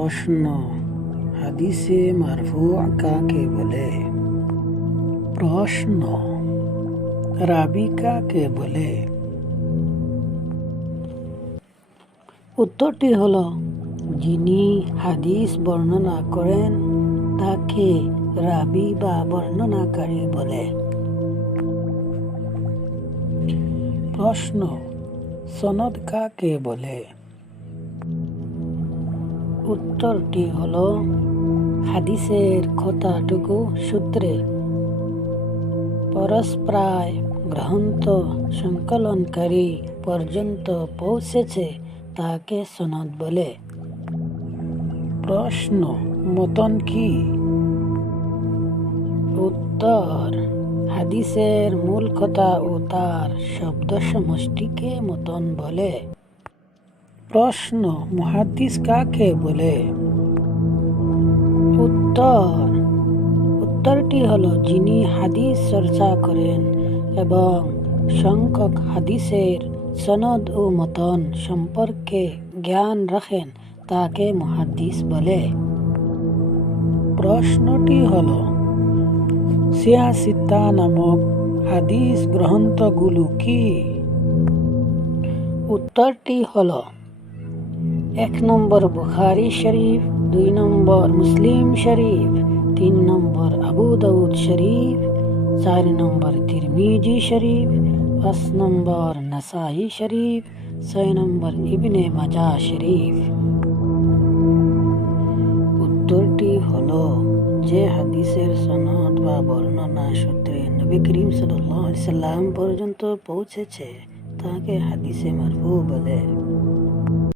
প্রশ্ন, হাদিসে মারফু কাকে বলে? প্রশ্ন, রাবি কাকে বলে? উত্তরটি হলো, যিনি হাদিস বর্ণনা করেন তাকে রাবি বা বর্ণনাকারী বলে। প্রশ্ন, সনদ কাকে বলে? উত্তরটি হলো, হাদিসের কথাটুকু সূত্রে পরস্পরায় গ্রন্থ সংকলনকারী পর্যন্ত পৌঁছেছে তাকে সনদ বলে। প্রশ্ন, মতন কি? উত্তর, হাদিসের মূল কথা ও তার শব্দ সমষ্টিকে মতন বলে। প্রশ্ন, মুহাদ্দিস কাকে বলে? উত্তরটি হলো, যিনি হাদিস চর্চা করেন এবং সংখ্যক হাদিসের সনদ ও মতন সম্পর্কে জ্ঞান রাখেন তাকে মুহাদ্দিস বলে। প্রশ্নটি হলো, সিয়াসিত্তা নামক হাদিস গ্রন্থগুলো কি? উত্তরটি হলো, 1 নম্বর বুখারী শরীফ, 2 নম্বর মুসলিম শরীফ, 3 নম্বর আবু দাউদ শরীফ, 4 নম্বর তিরমিজি শরীফ, 5 নম্বর নাসাই শরীফ, 6 নম্বর ইবনে মাজাহ শরীফ। উত্তরটি হলো, যে হাদিসের সনদ বা বর্ণনা সূত্রে নবী করিম সাল্লাল্লাহু আলাইহি সাল্লাম পর্যন্ত পৌঁছেছে তাকে হাদিসে মারফু বলে।